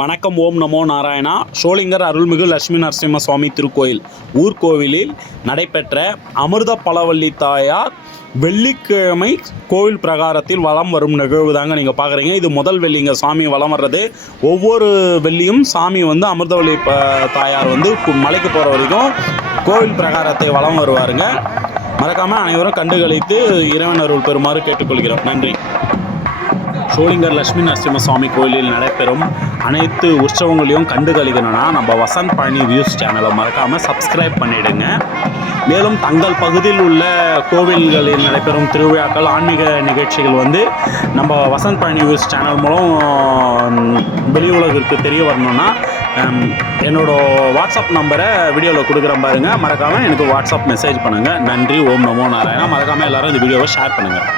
வணக்கம். ஓம் நமோ நாராயணா. ஷோலிங்கர் அருள்மிகு லட்சுமி நரசிம்ம சுவாமி திருக்கோயில் ஊர்கோவிலில் நடைபெற்ற அமிர்த பலவள்ளி தாயார் வெள்ளிக்கிழமை கோவில் பிரகாரத்தில் வலம் வரும் நிகழ்வு தாங்க நீங்கள் பார்க்குறீங்க. இது முதல் வெள்ளிங்க சாமி வலம் வர்றது. ஒவ்வொரு வெள்ளியும் சாமி அமிர்தவள்ளி தாயார் மலைக்கு போகிற வரைக்கும் கோவில் பிரகாரத்தை வலம் வருவாருங்க. மறக்காமல் அனைவரும் கண்டுகளித்து இறைவன் அருள் பெறுமாறு கேட்டுக்கொள்கிறோம். நன்றி. ஷோலிங்கர் லட்சுமி நரசிம்ம சுவாமி கோயிலில் நடைபெறும் அனைத்து உற்சவங்களையும் கண்டுகளிக்கணும்னா நம்ம வசந்த் பழனி வியூஸ் சேனலை மறக்காமல் சப்ஸ்கிரைப் பண்ணிவிடுங்க. மேலும் தங்கள் பகுதியில் உள்ள கோவில்களில் நடைபெறும் திருவிழாக்கள், ஆன்மீக நிகழ்ச்சிகள் நம்ம வசந்த் பழனி வியூஸ் சேனல் மூலம் வெளி உலகிற்கு தெரிய வரணும்னா என்னோடய வாட்ஸ்அப் நம்பரை வீடியோவில் கொடுக்குறேன் பாருங்கள். மறக்காமல் எனக்கு வாட்ஸ்அப் மெசேஜ் பண்ணுங்கள். நன்றி. ஓம் நமோ நாராயணா. மறக்காமல் எல்லோரும் இந்த வீடியோவை ஷேர் பண்ணுங்கள்.